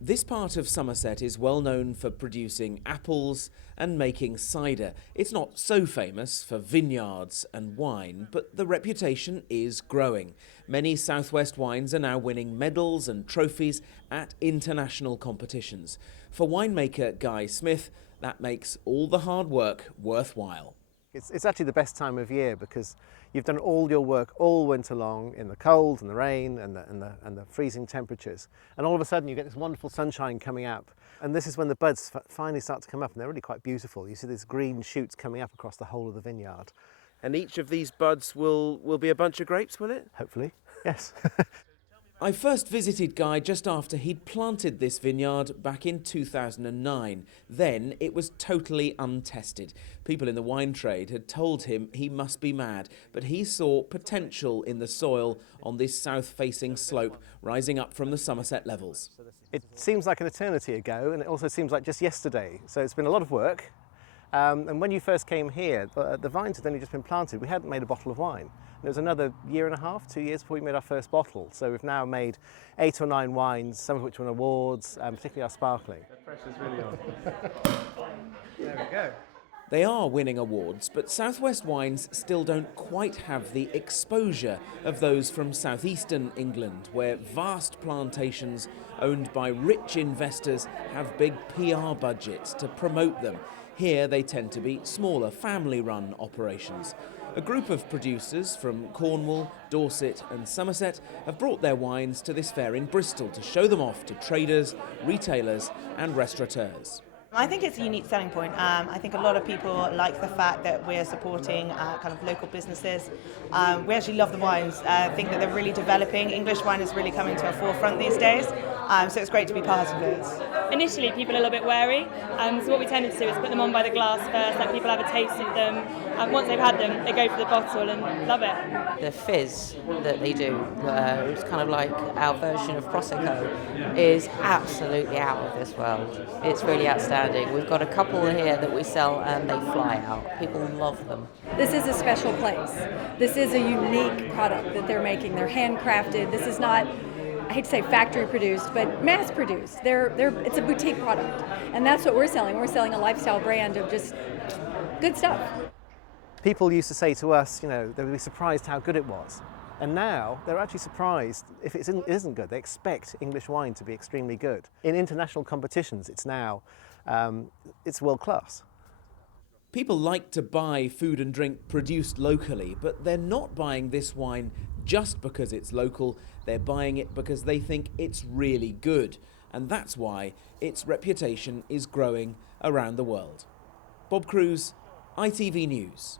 This part of Somerset is well known for producing apples and making cider. It's not so famous for vineyards and wine, but the reputation is growing. Many Southwest wines are now winning medals and trophies at international competitions. For winemaker Guy Smith, that makes all the hard work worthwhile. It's actually the best time of year because you've done all your work all winter long in the cold and the rain and the freezing temperatures, and all of a sudden you get this wonderful sunshine coming up, and this is when the buds finally start to come up, and they're really quite beautiful. You see these green shoots coming up across the whole of the vineyard. And each of these buds will be a bunch of grapes, will it? Hopefully, yes. I first visited Guy just after he'd planted this vineyard back in 2009. Then it was totally untested. People in the wine trade had told him he must be mad, but he saw potential in the soil on this south-facing slope rising up from the Somerset levels. It seems like an eternity ago, and it also seems like just yesterday. So it's been a lot of work. And when you first came here, the vines had only just been planted. We hadn't made a bottle of wine. And it was another year and a half, 2 years before we made our first bottle. So we've now made 8 or 9 wines, some of which won awards, particularly our sparkling. The pressure's really on. There we go. They are winning awards, but Southwest wines still don't quite have the exposure of those from southeastern England, where vast plantations owned by rich investors have big PR budgets to promote them. Here they tend to be smaller, family-run operations. A group of producers from Cornwall, Dorset and Somerset have brought their wines to this fair in Bristol to show them off to traders, retailers and restaurateurs. I think it's a unique selling point. I think a lot of people like the fact that we're supporting kind of local businesses. We actually love the wines. I think that they're really developing. English wine is really coming to a forefront these days, so it's great to be part of it. Initially, people are a little bit wary, so what we tended to do is put them on by the glass first, let people have a taste of them, and once they've had them, they go for the bottle and love it. The fizz that they do, it's kind of like our version of Prosecco, is absolutely out of this world. It's really outstanding. We've got a couple here that we sell and they fly out. People love them. This is a special place. This is a unique product that they're making. They're handcrafted. This is not, I hate to say factory produced, but mass produced. It's a boutique product. And that's what we're selling. We're selling a lifestyle brand of just good stuff. People used to say to us, you know, they would be surprised how good it was. And now they're actually surprised if it isn't good. They expect English wine to be extremely good. In international competitions, it's now, it's world class. People like to buy food and drink produced locally, but they're not buying this wine just because it's local. They're buying it because they think it's really good. And that's why its reputation is growing around the world. Bob Cruz, ITV News.